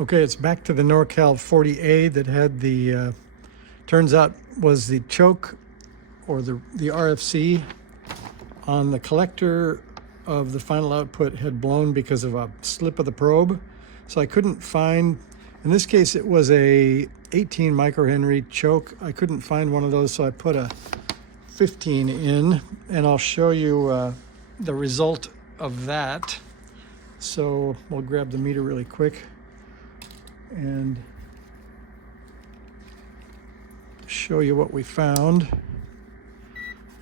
Okay, it's back to the NorCal 40A that had the, turns out was the choke or the RFC on the collector of the final output had blown because of a slip of the probe. So I couldn't find, in this case it was a 18 microhenry choke. I couldn't find one of those, so I put a 15 in, and I'll show you the result of that. So we'll grab the meter really quick and show you what we found.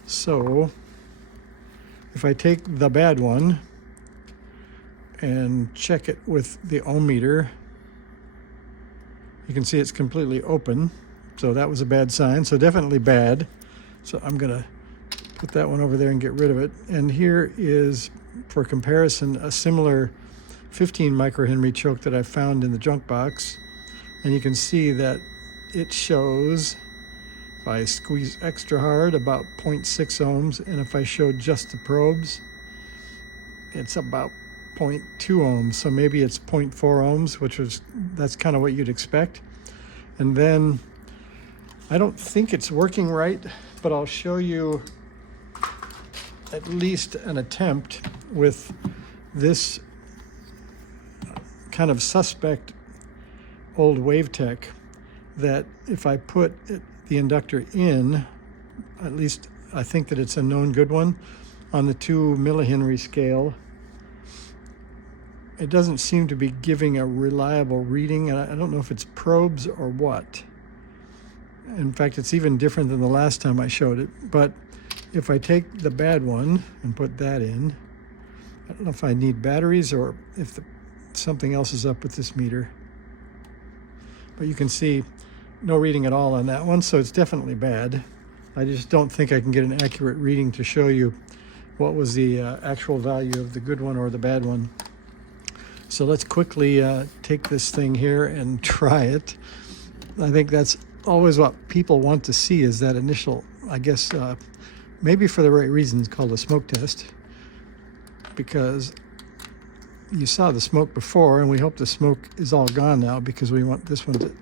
So if I take the bad one and check it with the ohm meter, you can see it's completely open. So that was a bad sign, so definitely bad. So I'm gonna put that one over there and get rid of it. And here is, for comparison, a similar 15 microhenry choke that I found in the junk box. And you can see that it shows, if I squeeze extra hard, about 0.6 ohms. And if I show just the probes, it's about 0.2 ohms. So maybe it's 0.4 ohms, that's kind of what you'd expect. And then I don't think it's working right, but I'll show you at least an attempt with this kind of suspect old WaveTech, that if I put the inductor in, at least I think that it's a known good one, on the 2 millihenry scale, it doesn't seem to be giving a reliable reading. And I don't know if it's probes or what. In fact, it's even different than the last time I showed it. But if I take the bad one and put that in, I don't know if I need batteries or if something else is up with this meter. But you can see no reading at all on that one, so it's definitely bad. I just don't think I can get an accurate reading to show you what was the actual value of the good one or the bad one. So let's quickly take this thing here and try it. I think that's always what people want to see, is that initial, I guess, maybe for the right reasons, called a smoke test, because you saw the smoke before, and we hope the smoke is all gone now, because we want this one to,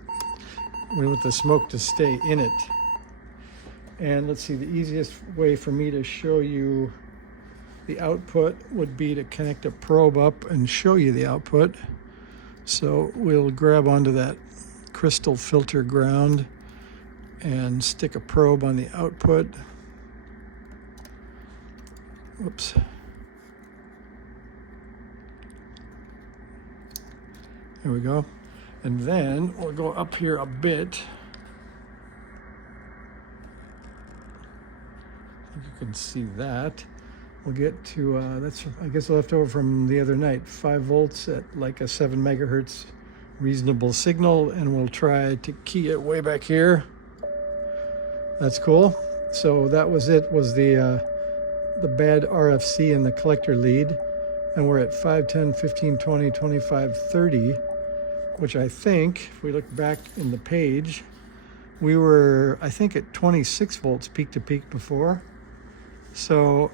we want the smoke to stay in it. And let's see, the easiest way for me to show you the output would be to connect a probe up and show you the output. So we'll grab onto that crystal filter ground and stick a probe on the output. Whoops. There we go. And then we'll go up here a bit. You can see that. We'll get to, that's, I guess, left over from the other night, 5 volts at like a 7 megahertz reasonable signal, and we'll try to key it way back here. That's cool. So that was it, was the bad RFC in the collector lead. And we're at 5, 10, 15, 20, 25, 30, which I think, if we look back in the page, we were, I think, at 26 volts peak to peak before. So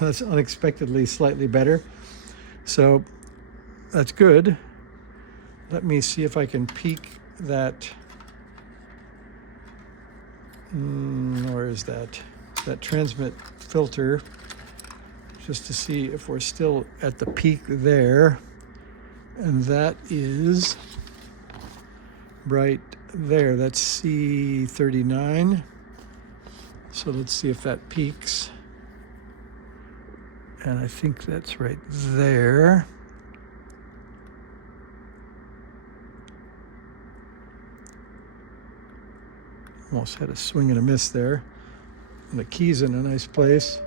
that's unexpectedly slightly better. So that's good. Let me see if I can peak that. Where is that? That transmit filter, just to see if we're still at the peak there. And that is right there. That's C39. So let's see if that peaks. And I think that's right there. Almost had a swing and a miss there. And the key's in a nice place.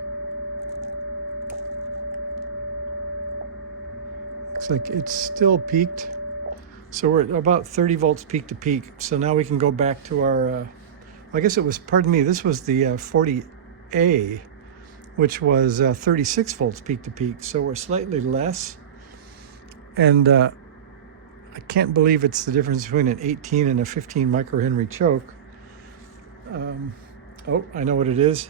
Looks like it's still peaked. So we're at about 30 volts peak to peak. So now we can go back to our, I guess it was, pardon me, this was the 40A, which was 36 volts peak to peak. So we're slightly less. And I can't believe it's the difference between an 18 and a 15 microhenry choke. Oh, I know what it is.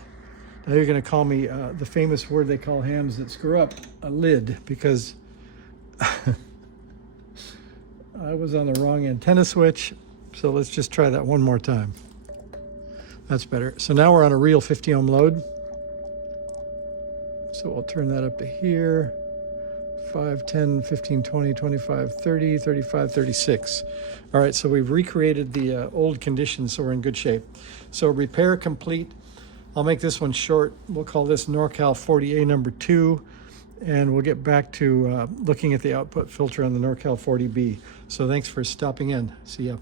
Now you're going to call me the famous word they call hams that screw up, a lid, because I was on the wrong antenna switch, so let's just try that one more time. That's better. So now we're on a real 50 ohm load. So we'll turn that up to here. 5, 10, 15, 20, 25, 30, 35, 36. All right, so we've recreated the old conditions, so we're in good shape. So repair complete. I'll make this one short. We'll call this NorCal 40A number 2, and we'll get back to looking at the output filter on the NorCal 40B. So thanks for stopping in. See ya.